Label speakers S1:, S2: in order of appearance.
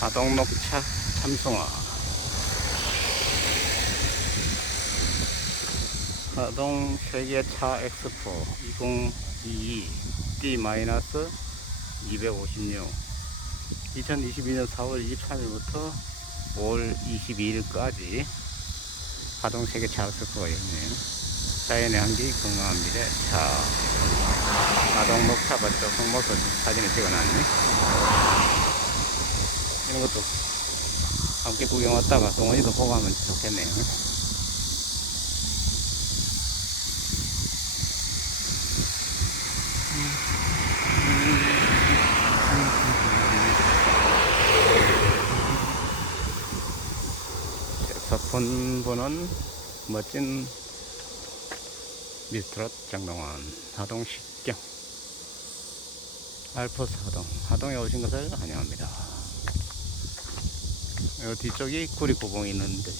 S1: 아동녹차 참송화 아동 세계차 엑스포 2022 D-256 2022년 4월 23일부터 5월 22일까지 아동 세계차 엑스포가 열리네요 자연의 향기 건강한 미래 차 아동 녹차 밭쪽 성모서 사진을 찍어놨네 것도 함께 구경 왔다가 동원이도 보고 하면 좋겠네요. 색소폰 보는 멋진 미스트롯 장동원 하동 식경 알포스 하동 하동에 오신 것을 환영합니다. 요 뒤쪽이 구리구봉이 있는데